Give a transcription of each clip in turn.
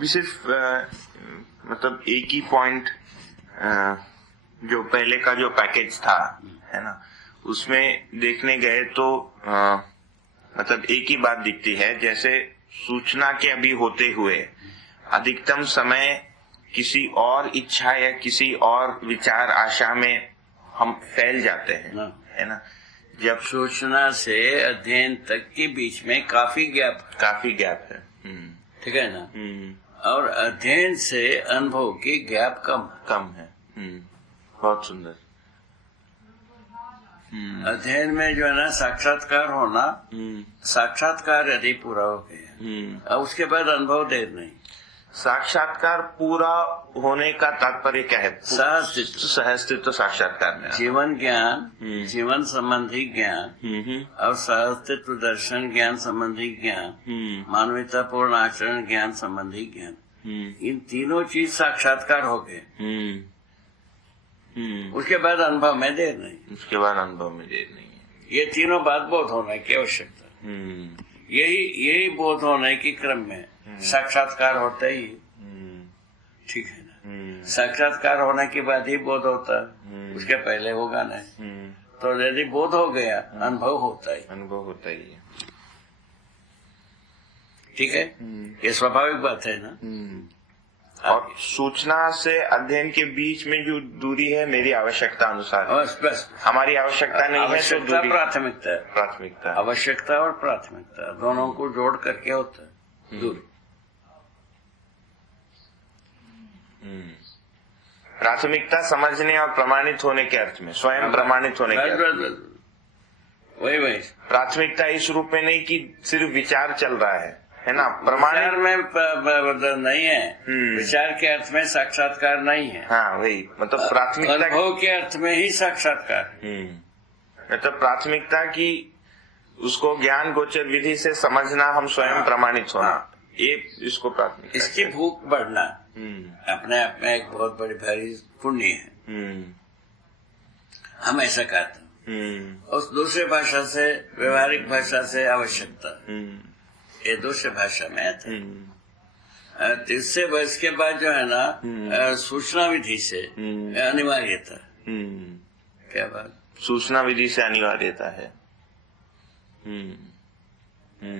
अभी सिर्फ मतलब एक ही पॉइंट, जो पहले का जो पैकेज था है ना, उसमें देखने गए तो मतलब एक ही बात दिखती है, जैसे सूचना के अभी होते हुए अधिकतम समय किसी और इच्छा या किसी और विचार आशा में हम फैल जाते हैं, है ना। जब सूचना से अध्ययन तक के बीच में काफी गैप है। ठीक है ना। और अध्ययन से अनुभव की गैप कम है। बहुत सुंदर। अध्ययन में जो है ना साक्षात्कार होना, साक्षात्कार यदि पूरा हो गया और उसके बाद अनुभव देर नहीं। साक्षात्कार पूरा होने का तात्पर्य क्या है? सहअस्तित्व साक्षात्कार में जीवन ज्ञान, जीवन संबंधी ज्ञान और सहअस्तित्व दर्शन ज्ञान संबंधी ज्ञान, मानवतापूर्ण आचरण ज्ञान संबंधी ज्ञान, इन तीनों चीज साक्षात्कार हो गए। उसके बाद अनुभव में देर नहीं। ये तीनों बात बोध होने की आवश्यकता। यही बोध होने के क्रम में साक्षात्कार होता ही, ठीक है ना। साक्षात्कार होने के बाद ही बोध होता है, उसके पहले होगा नहीं। तो यदि बोध हो गया अनुभव होता ही। ठीक है, ये स्वाभाविक बात है ना। और सूचना से अध्ययन के बीच में जो दूरी है मेरी आवश्यकता अनुसार, बस हमारी आवश्यकता नहीं है तो दूरी। प्राथमिकता आवश्यकता और प्राथमिकता दोनों को जोड़ करके होता है दूरी। प्राथमिकता समझने और प्रमाणित होने के अर्थ में, स्वयं प्रमाणित होने के अर्थ में। वही प्राथमिकता इस रूप में नहीं कि सिर्फ विचार चल रहा है ना। प्रमाणित में नहीं है, विचार के अर्थ में साक्षात्कार नहीं है। हाँ वही, मतलब प्राथमिकता अनुभव के अर्थ में ही साक्षात्कार। मतलब प्राथमिकता की उसको ज्ञान गोचर विधि से समझना, हम स्वयं प्रमाणित होना, ये इसको प्राथमिकता। इसकी भूख बढ़ना अपने आप में एक बहुत बड़ी भारी पुण्य है। हम ऐसा करते हैं। उस दूसरे भाषा से, व्यवहारिक भाषा से आवश्यकता, ये दूसरे भाषा में आता। तीसरे वर्ष के बाद जो है ना सूचना विधि से अनिवार्यता। क्या बात? सूचना विधि से अनिवार्यता है।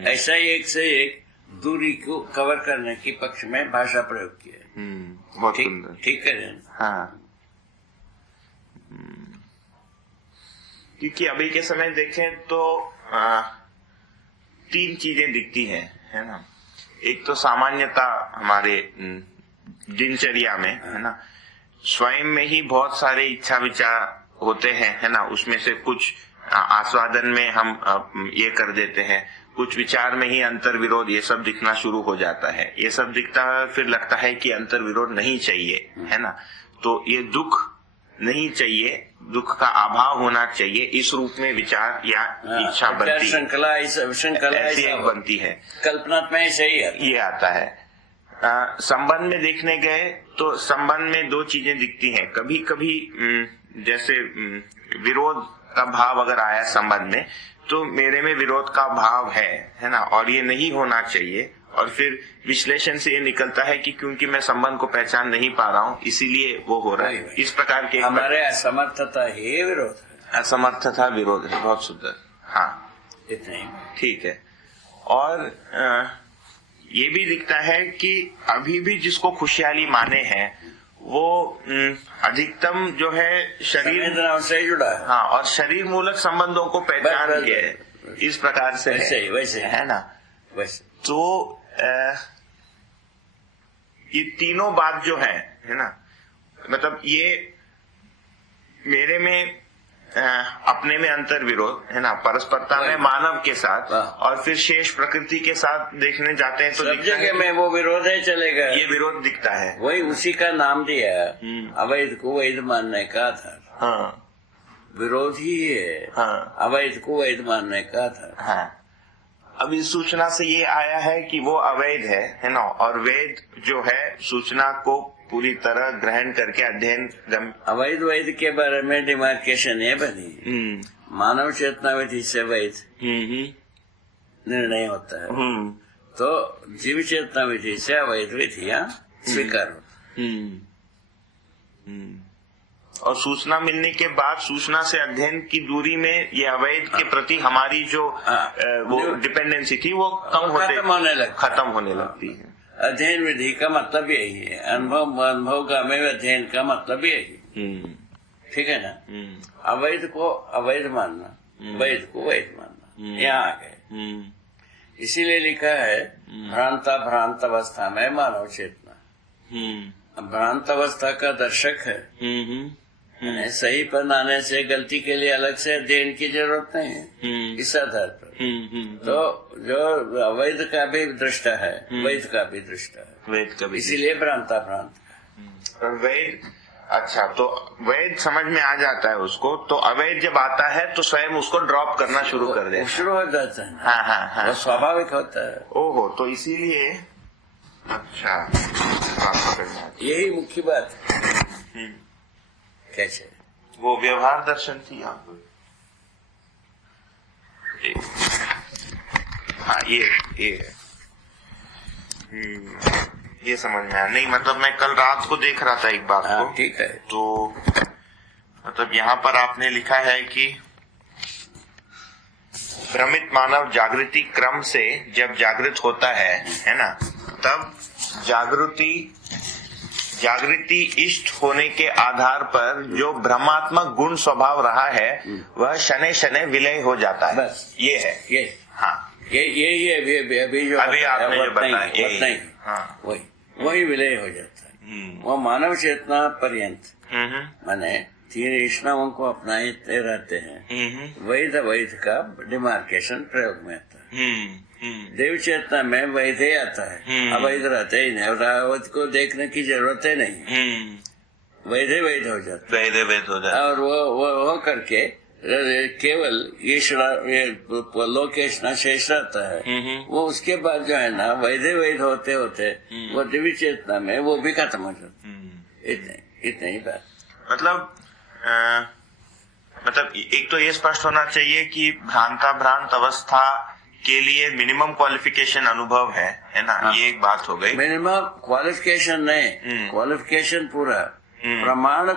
ऐसा ही एक से एक दूरी को कवर करने के पक्ष में भाषा प्रयोग किया। बहुत सुंदर। ठीक है। हाँ, क्योंकि अभी के समय देखें तो तीन चीजें दिखती हैं, है ना। एक तो सामान्यता हमारे दिनचर्या में, है ना, स्वयं में ही बहुत सारे इच्छा विचार होते हैं, है ना। उसमें से कुछ आस्वादन में हम ये कर देते हैं, कुछ विचार में ही अंतर विरोध, ये सब दिखना शुरू हो जाता है। ये सब दिखता है, फिर लगता है कि अंतर विरोध नहीं चाहिए, है ना। तो ये दुख नहीं चाहिए, दुख का अभाव होना चाहिए, इस रूप में विचार या इच्छा बनती है, श्रृंखला ऐसी एक बनती है। कल्पना में ये आता है। संबंध में देखने गए तो संबंध में दो चीजें दिखती हैं। कभी कभी जैसे विरोध का भाव अगर आया संबंध में, तो मेरे में विरोध का भाव है ना, और ये नहीं होना चाहिए। और फिर विश्लेषण से ये निकलता है कि क्योंकि मैं संबंध को पहचान नहीं पा रहा हूँ, इसीलिए वो हो रहा है। इस प्रकार के हमारे असमर्थता ही विरोध है। असमर्थता विरोध है। बहुत सुंदर। हाँ, इतना ही ठीक है। और ये भी दिखता है कि अभी भी जिसको खुशहाली माने हैं वो अधिकतम जो है शरीर से जुड़ा है। हाँ, और शरीर मूलक संबंधों को पहचान के इस प्रकार से वैसे है ना। वैसे तो ये तीनों बात जो है ना, मतलब ये मेरे में अपने में अंतर विरोध, है ना, परस्परता में मानव के साथ, और फिर शेष प्रकृति के साथ देखने जाते हैं तो सब जगह में वो विरोध है, चलेगा। ये विरोध दिखता है। वही उसी का नाम दिया, अवैध को वैध मानने का आधार। हाँ, विरोध ही है। हाँ, अवैध को वैध मानने का आधार। हाँ। अब इस सूचना से ये आया है कि वो अवैध है ना, और वैध जो है सूचना को पूरी तरह ग्रहण करके अध्ययन। अवैध वैध के बारे में डिमार्केशन है बनी। मानव चेतना विधि से वैध निर्णय होता है। तो जीव चेतना विधि से अवैध विधियां स्वीकार होती। और सूचना मिलने के बाद सूचना से अध्ययन की दूरी में ये अवैध के प्रति हमारी जो वो डिपेंडेंसी थी वो खत्म होने लगती है। अध्ययन विधि का मतलब यही है, अनुभव का में अध्ययन का मतलब यही, ठीक है ना। अवैध को अवैध मानना, वैध को वैध मानना, यहाँ आ गए। इसीलिए लिखा है भ्रांत अवस्था में मानव चेतना। भ्रांत अवस्था का दर्शक है, सही पर आने से गलती के लिए अलग से अध्ययन की जरूरत नहीं है इस आधार पर। तो जो अवैध का भी दृष्टा है, वैध का भी दृष्टा है, वैध का भी, इसीलिए भ्रांत वैध। अच्छा, तो वैध समझ में आ जाता है उसको, तो अवैध जब आता है तो स्वयं उसको ड्रॉप करना शुरू कर देता है, शुरू हो जाता है। हाँ, वो स्वाभाविक होता है। ओहो, तो इसीलिए अच्छा यही मुख्य बात है। कैसे वो व्यवहार दर्शन थी यहाँ पर। हाँ, ये समझ में आया। नहीं, मतलब मैं कल रात को देख रहा था एक बात को। ठीक है। तो मतलब यहाँ पर आपने लिखा है कि भ्रमित मानव जागृति क्रम से जब जागृत होता है ना, तब जागृति इष्ट होने के आधार पर जो भ्रमात्मक गुण स्वभाव रहा है वह शनै शनै विलय हो जाता है। बस ये है, ये हाँ, ये अभी आपने जो बताया, हाँ, वही विलय हो जाता है। वो मानव चेतना पर्यंत माने तीन इष्णाओं को अपनाते रहते हैं। वैध अवैध का डिमार्केशन प्रयोग में आता है। देव चेतना में वैध ही आता है, अवैध रहते ही नहीं, और अवैध को देखने की जरूरत ही नहीं, वैध हो जाता है। और वो करके केवल लोकेशना शेष रहता है। वो उसके बाद जो है ना वैध होते होते वो दिव्य चेतना में वो भी खत्म हो जाता। इतने ही बात। मतलब एक तो ये स्पष्ट होना चाहिए कि भ्रांत अवस्था के लिए मिनिमम क्वालिफिकेशन अनुभव है ना। हाँ। ये एक बात हो गई। मिनिमम क्वालिफिकेशन नहीं, क्वालिफिकेशन पूरा प्रमाण है,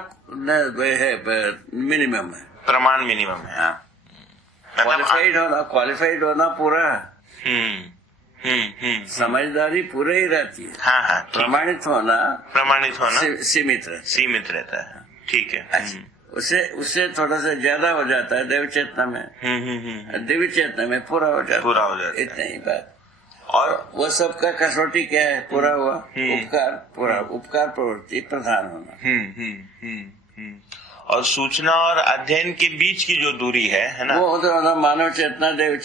मिनिमम है, प्रमाण मिनिमम है। हाँ। क्वालिफाइड होना पूरा, समझदारी पूरे ही रहती है। हाँ, प्रमाणित होना सीमित रहता है। ठीक है। अच्छा, उससे थोड़ा सा ज्यादा हो जाता है देव चेतना में। दिव्य चेतना में पूरा हो जाता है। इतना ही बात। और वो सबका कसौटी क्या है? पूरा हुआ उपकार प्रवृत्ति प्रधान होना। और सूचना और अध्ययन के बीच की जो दूरी है ना, वो तो मानव चेतना जीव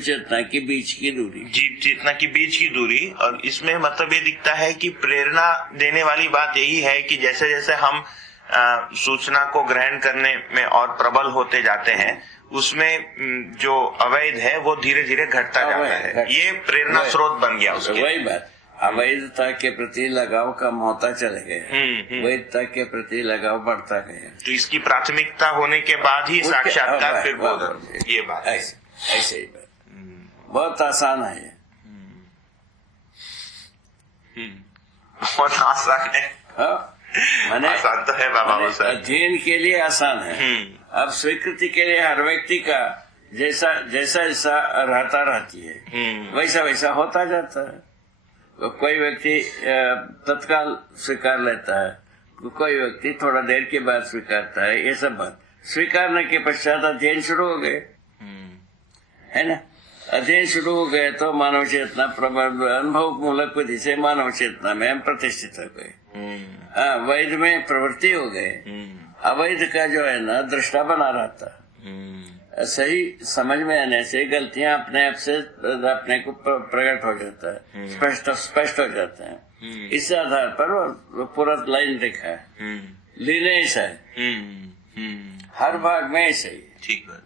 चेतना के बीच की दूरी, जीव चेतना के बीच की दूरी। और इसमें मतलब ये दिखता है कि प्रेरणा देने वाली बात यही है कि जैसे जैसे हम सूचना को ग्रहण करने में और प्रबल होते जाते हैं, उसमें जो अवैध है वो धीरे धीरे घटता जाता है। ये प्रेरणा स्रोत बन गया उसके। वही बात, अवैधता के प्रति लगाव कम होता चले गए, वैधता के प्रति लगाव बढ़ता गया। तो इसकी प्राथमिकता होने के बाद ही साक्षात्कार फिर ये बात ऐसे ही बात बहुत आसान है। ये बहुत आसान है। मैंने आसान तो है बाबा, अध्ययन के लिए आसान है। अब स्वीकृति के लिए हर व्यक्ति का जैसा रहती है वैसा वैसा होता जाता है। कोई व्यक्ति तत्काल स्वीकार लेता है, कोई व्यक्ति थोड़ा देर के बाद स्वीकारता है। ये सब बात स्वीकारने के पश्चात अध्ययन शुरू हो गए, है ना। अध्ययन शुरू हो गए तो मानव चेतना अनुभव मूलक विधि से मानव चेतना में हम प्रतिष्ठित हो गए। वैध में प्रवृत्ति हो गए। अवैध का जो है ना दृष्टा बना रहता। सही समझ में आने से गलतियां अपने आप से अपने को प्रकट हो जाता है, स्पष्ट हो जाते हैं। इस आधार पर पूरा लाइन लिखा है, लीने ऐसा है, हर भाग में ऐसा ही। ठीक है।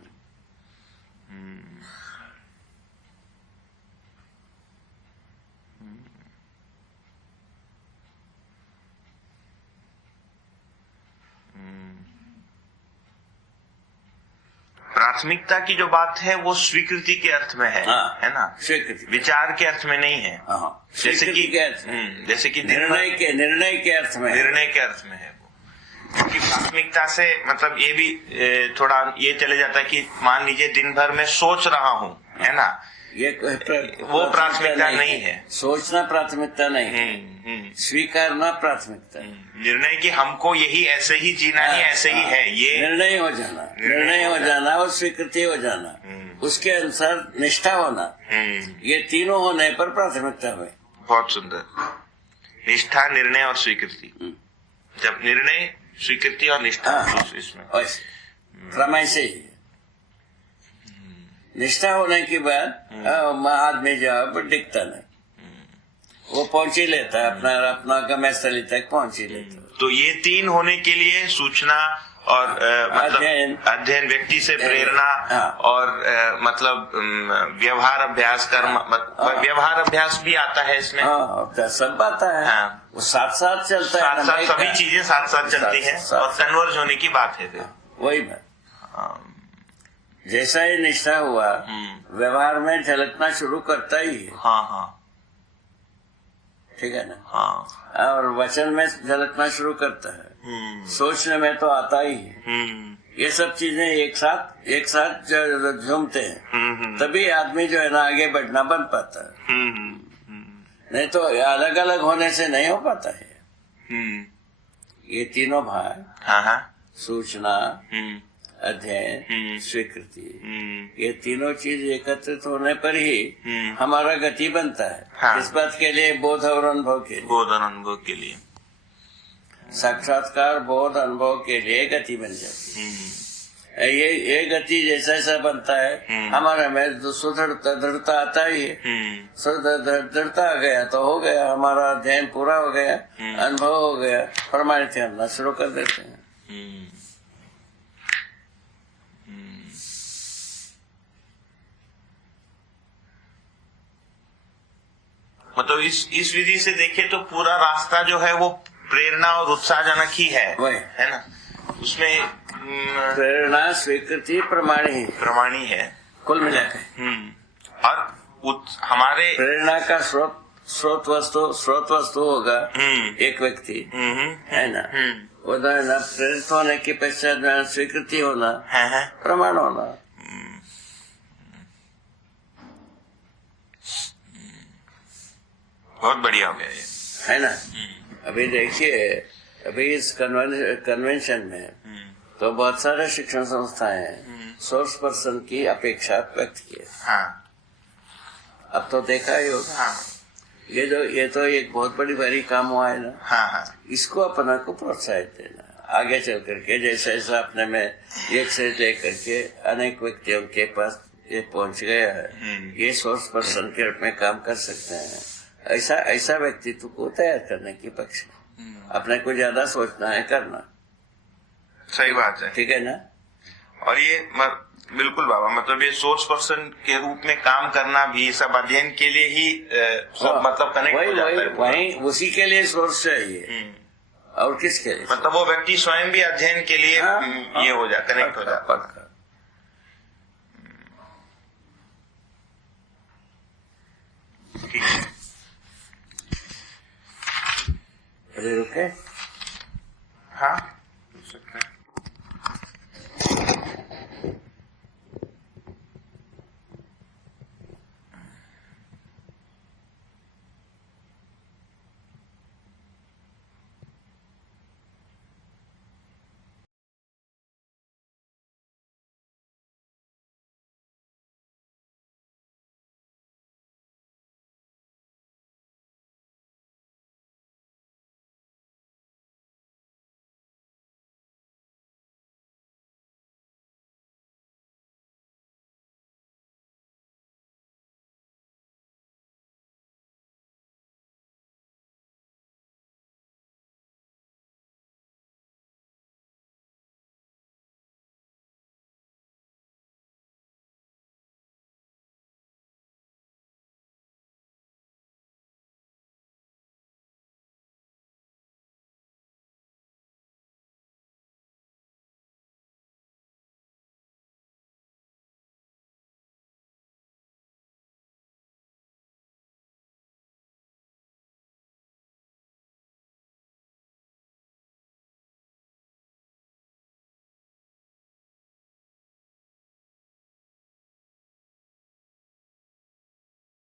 प्राथमिकता की जो बात है वो स्वीकृति के अर्थ में है, हाँ, है ना, स्वीकृति, विचार के अर्थ में नहीं है। हाँ, जैसे कि जैसे कि निर्णय के अर्थ में, निर्णय के अर्थ में है वो। क्योंकि प्राथमिकता से मतलब ये भी थोड़ा ये चले जाता है कि मान लीजिए दिन भर में सोच रहा हूँ, है ना, ये वो प्राथमिकता नहीं है। सोचना प्राथमिकता नहीं है, स्वीकारना प्राथमिकता है। निर्णय कि हमको यही ऐसे ही जीना ही ऐसे ही है, ये निर्णय हो जाना और स्वीकृति हो जाना, उसके अनुसार निष्ठा होना, ये तीनों होने पर प्राथमिकता हुई। बहुत सुंदर। निष्ठा, निर्णय और स्वीकृति। जब निर्णय, स्वीकृति और निष्ठा, इसमें क्रम से ही निष्ठा होने के बाद आदमी जो है दिखता नहीं, वो पहुंच ही लेता है, अपना गम्यस्थली तक पहुंच ही लेता है। तो ये तीन होने के लिए सूचना और मतलब अध्ययन, व्यक्ति से प्रेरणा और मतलब व्यवहार अभ्यास, कर्म, व्यवहार अभ्यास भी आता है इसमें। सब आता है, वो साथ साथ चलता है, साथ सभी चीजें साथ साथ चलती हैं और कन्वर्ज होने की बात है फिर। वही बात, जैसा ही निष्ठा हुआ व्यवहार में झलकना शुरू करता ही है। हाँ, ठीक है ना। हाँ, और वचन में झलकना शुरू करता है, सोचने में तो आता ही है। ये सब चीजें एक साथ झूमते हैं, तभी आदमी जो है ना आगे बढ़ना बन पाता है। नहीं तो अलग अलग होने से नहीं हो पाता है। ये तीनों भाग, सूचना, अध्ययन, स्वीकृति, ये तीनों चीज एकत्रित होने पर ही हमारा गति बनता है। इस बात के लिए बोध और अनुभव के लिए साक्षात्कार, बोध, अनुभव के लिए गति बन जाती है। ये गति जैसा जैसा बनता है हमारे में दृढ़ता आता ही है। दृढ़ता आ गया तो हो गया, हमारा अध्ययन पूरा हो गया, अनुभव हो गया, प्रमाणित करना शुरू कर देते हैं। मतलब इस विधि से देखे तो पूरा रास्ता जो है वो प्रेरणा और उत्साहजनक ही है ना। उसमें प्रेरणा, स्वीकृति, प्रमाणी है कुल मिलाकर। और हमारे प्रेरणा का स्रोत वस्तु होगा एक व्यक्ति, है ना। उदाहरण प्रेरित होने के पश्चात स्वीकृति होना, प्रमाण होना। बहुत बढ़िया हो गया ये, है ना। अभी देखिए, अभी इस कन्वेंशन में तो बहुत सारे शिक्षण संस्थाएं हैं सोर्स पर्सन की अपेक्षा व्यक्त की है। अब तो देखा ही होगा। ये तो एक बहुत भारी काम हुआ है ना। इसको अपना को प्रोत्साहित देना, आगे चल करके जैसा जैसा अपने में एक से लेकर के अनेक व्यक्तियों के पास ये पहुंच गया है, ये सोर्स पर्सन के रूप में काम कर सकते हैं। ऐसा व्यक्तित्व को तैयार करने के पक्ष में अपने को ज्यादा सोचना है, करना। सही बात है, ठीक है ना। और ये बिल्कुल बाबा, मतलब ये सोर्स पर्सन के रूप में काम करना भी सब अध्ययन के लिए ही मतलब कनेक्ट हो जाता है। वही उसी के लिए सोर्स चाहिए, और किसके लिए? मतलब वो व्यक्ति स्वयं भी अध्ययन के लिए ये हो जाता, कनेक्ट हो जाता। रुके।